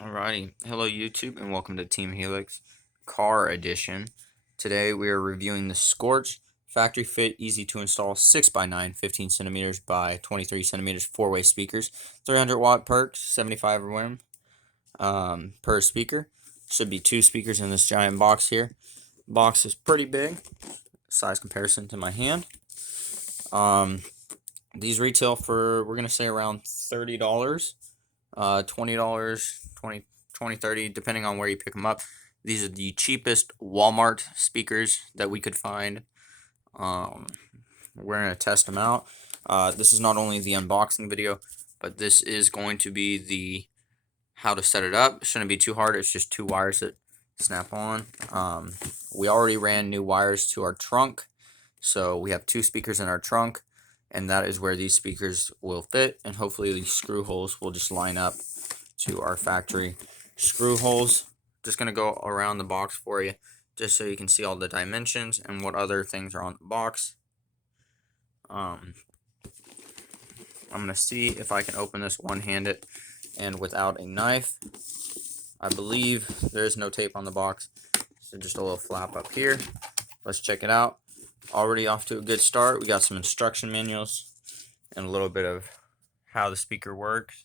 Alrighty, hello YouTube and welcome to Team Helix Car Edition. Today we are reviewing the Scosche factory fit, easy to install 6x9, 15 centimeters by 23 centimeters, 4-way speakers, 300 watt perks, 75 ohm per speaker. Should be 2 speakers in this giant box here. Box is pretty big, size comparison to my hand. These retail for, we're gonna say, around $30. $20, 20, 30, depending on where you pick them up. These are the cheapest Walmart speakers that we could find. We're going to test them out. This is not only the unboxing video, but this is going to be the how to set it up. It shouldn't be too hard. It's just 2 wires that snap on. We already ran new wires to our trunk, so we have 2 speakers in our trunk, and that is where these speakers will fit, and hopefully these screw holes will just line up to our factory screw holes. Just going to go around the box for you just so you can see all the dimensions and what other things are on the box. I'm going to see if I can open this one-handed and without a knife. I believe there is no tape on the box, so just a little flap up here. Let's check it out. Already off to a good start. We got some instruction manuals and a little bit of how the speaker works.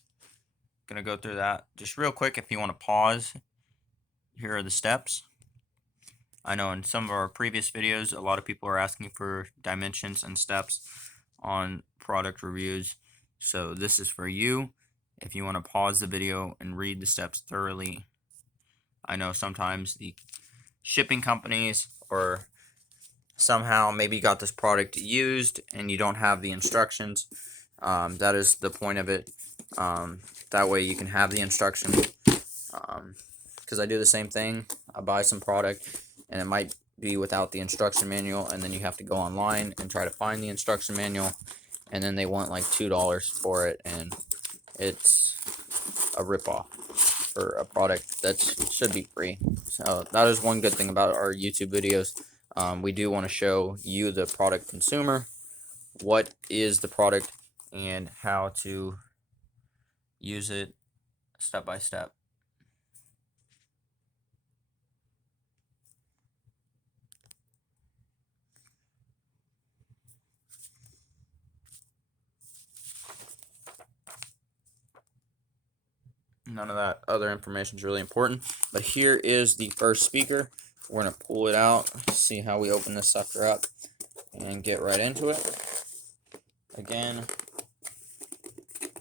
Gonna go through that just real quick. If you want to pause, here are the steps. I know in some of our previous videos a lot of people are asking for dimensions and steps on product reviews, so this is for you if you want to pause the video and read the steps thoroughly. I know sometimes the shipping companies or somehow maybe got this product used and you don't have the instructions. That is the point of it. That way you can have the instructions, because I do the same thing. I buy some product and it might be without the instruction manual, and then you have to go online and try to find the instruction manual, and then they want like $2 for it, and it's a ripoff for a product that should be free. So that is one good thing about our YouTube videos. We do want to show you, the product consumer, what is the product and how to use it step by step. None of that other information is really important, but here is the first speaker. We're going to pull it out, see how we open this sucker up, and get right into it. Again,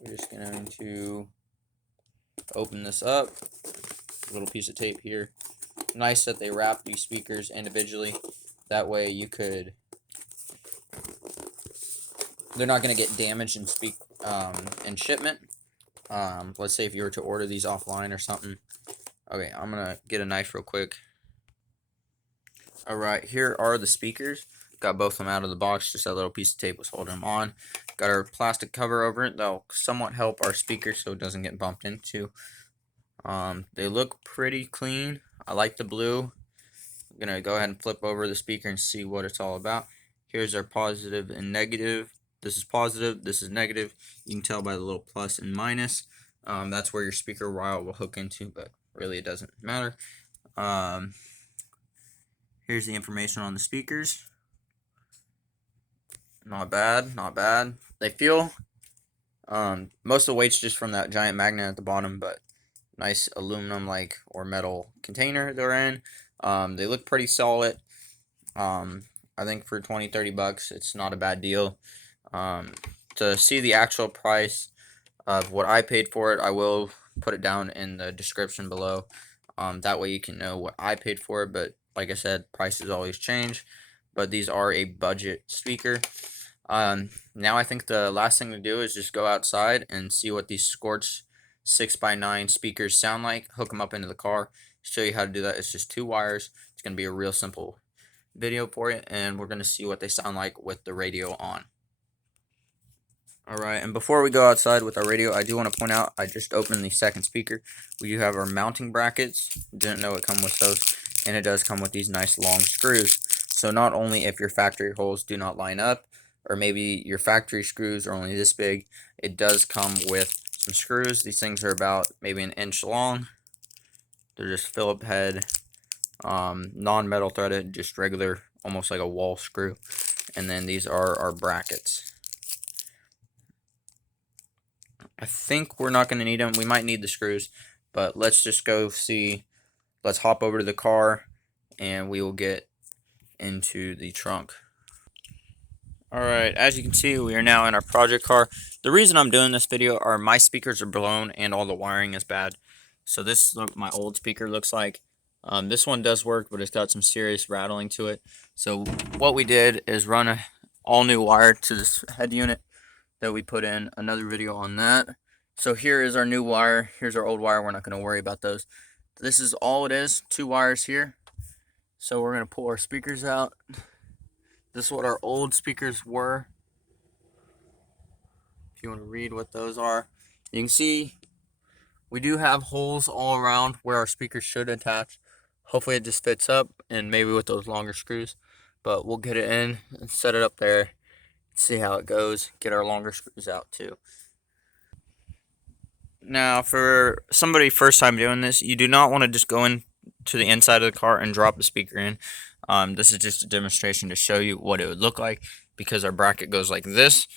we're just going to open this up. A little piece of tape here. Nice that they wrap these speakers individually. That way you could, they're not going to get damaged in shipment. Let's say if you were to order these offline or something. Okay, I'm going to get a knife real quick. Alright, here are the speakers. Got both of them out of the box. Just that little piece of tape was holding them on. Got our plastic cover over it. That'll somewhat help our speaker so it doesn't get bumped into. They look pretty clean. I like the blue. I'm going to go ahead and flip over the speaker and see what it's all about. Here's our positive and negative. This is positive, this is negative. You can tell by the little plus and minus. That's where your speaker wire will hook into, but really it doesn't matter. Here's the information on the speakers. Not bad, not bad. They feel, most of the weight's just from that giant magnet at the bottom, but nice aluminum or metal container they're in. They look pretty solid. I think for 20-30 bucks it's not a bad deal. To see the actual price of what I paid for it, I will put it down in the description below. That way you can know what I paid for it, but like I said, prices always change. But these are a budget speaker. Now I think the last thing to do is just go outside and see what these Scosche 6x9 speakers sound like. Hook them up into the car. Show you how to do that. It's just 2 wires. It's going to be a real simple video for you, and we're going to see what they sound like with the radio on. Alright, and before we go outside with our radio, I do want to point out, I just opened the second speaker. We do have our mounting brackets. Didn't know it come with those, and it does come with these nice long screws. So not only if your factory holes do not line up, or maybe your factory screws are only this big, it does come with some screws. These things are about maybe an inch long. They're just Phillip head, non-metal threaded, just regular, almost like a wall screw. And then these are our brackets. I think we're not going to need them. We might need the screws, but let's just go see. Let's hop over to the car and we will get into the trunk. Alright, as you can see, we are now in our project car. The reason I'm doing this video are my speakers are blown and all the wiring is bad. So this look my old speaker looks like. This one does work, but it's got some serious rattling to it. So what we did is run a all new wire to this head unit that we put in. Another video on that. So here is our new wire. Here's our old wire. We're not going to worry about those. This is all it is. 2 wires here. So we're going to pull our speakers out. This is what our old speakers were. If you want to read what those are, you can see we do have holes all around where our speakers should attach. Hopefully it just fits up, and maybe with those longer screws. But we'll get it in and set it up there. See how it goes. Get our longer screws out too. Now, for somebody first time doing this, you do not want to just go in to the inside of the car and drop the speaker in. This is just a demonstration to show you what it would look like, because our bracket goes like this.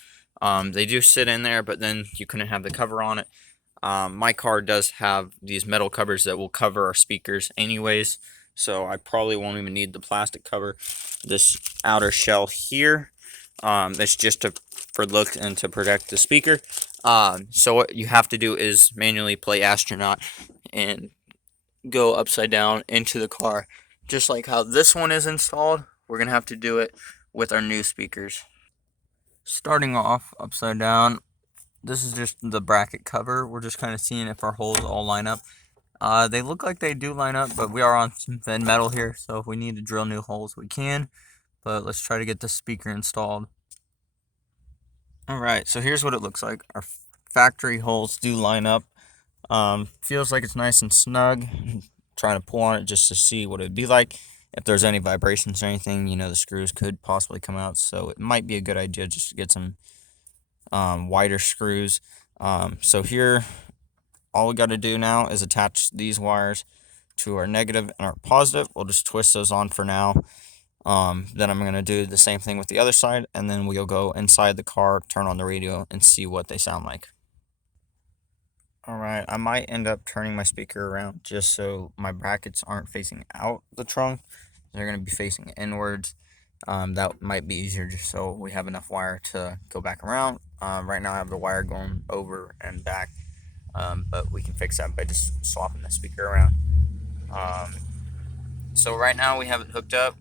They do sit in there, but then you couldn't have the cover on it. My car does have these metal covers that will cover our speakers anyways, so I probably won't even need the plastic cover. This outer shell here, it's just for look and to protect the speaker. So what you have to do is manually play astronaut and go upside down into the car, just like how this one is installed. We're gonna have to do it with our new speakers. Starting off upside down, this is just the bracket cover. We're just kind of seeing if our holes all line up. They look like they do line up, but we are on some thin metal here, so if we need to drill new holes, we can. But let's try to get the speaker installed. Alright, so here's what it looks like. Our factory holes do line up. Feels like it's nice and snug. Trying to pull on it just to see what it'd be like. If there's any vibrations or anything, you know, the screws could possibly come out, so it might be a good idea just to get some wider screws. So here, all we got to do now is attach these wires to our negative and our positive. We'll just twist those on for now. Then I'm going to do the same thing with the other side, and then we'll go inside the car, turn on the radio, and see what they sound like. Alright, I might end up turning my speaker around just so my brackets aren't facing out the trunk. They're going to be facing inwards. That might be easier just so we have enough wire to go back around. Right now I have the wire going over and back, but we can fix that by just swapping the speaker around. So right now we have it hooked up.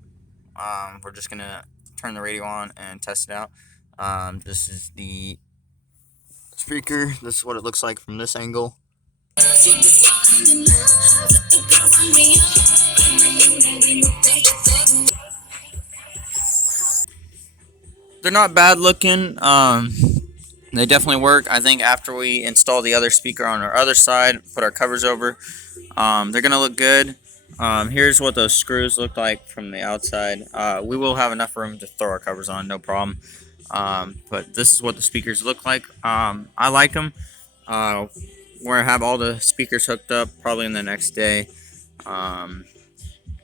We're just going to turn the radio on and test it out. This is the speaker. This is what it looks like from this angle. They're not bad looking. They definitely work. I think after we install the other speaker on our other side, put our covers over, they're gonna look good. Here's what those screws look like from the outside. We will have enough room to throw our covers on, no problem. But this is what the speakers look like. I like them. We're gonna have all the speakers hooked up probably in the next day, and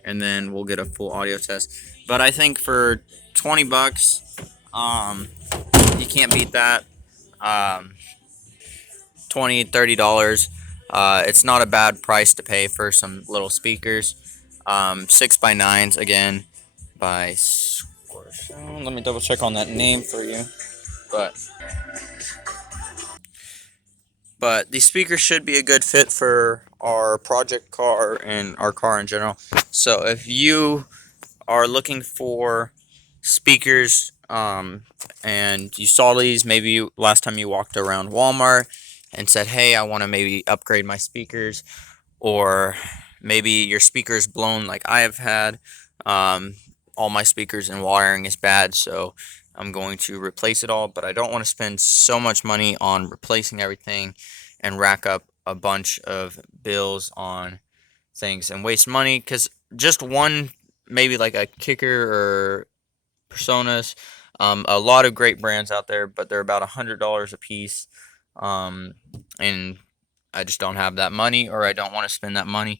then we'll get a full audio test. But I think for 20 bucks, you can't beat that. Um, $20, $30. It's not a bad price to pay for some little speakers. 6x9s again by Scosche. Let me double check on that name for you. But these speakers should be a good fit for our project car and our car in general. So if you are looking for speakers, and you saw these maybe last time you walked around Walmart and said, hey, I want to maybe upgrade my speakers, or maybe your speaker's blown like I have had. All my speakers and wiring is bad, so I'm going to replace it all, but I don't want to spend so much money on replacing everything and rack up a bunch of bills on things and waste money, because just one, maybe like a kicker or personas, a lot of great brands out there, but they're about $100 a piece, and I just don't have that money, or I don't want to spend that money.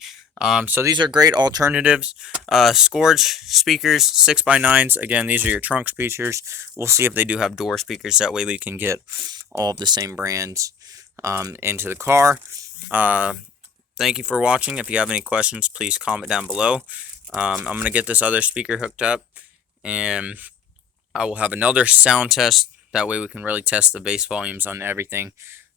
So these are great alternatives. Scosche speakers, 6x9s. Again, these are your trunk speakers. We'll see if they do have door speakers. That way we can get all of the same brands into the car. Thank you for watching. If you have any questions, please comment down below. I'm going to get this other speaker hooked up, and I will have another sound test. That way we can really test the bass volumes on everything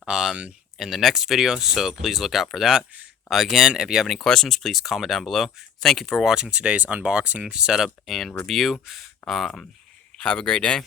in the next video, so please look out for that. Again, if you have any questions, please comment down below. Thank you for watching today's unboxing, setup, and review. Have a great day.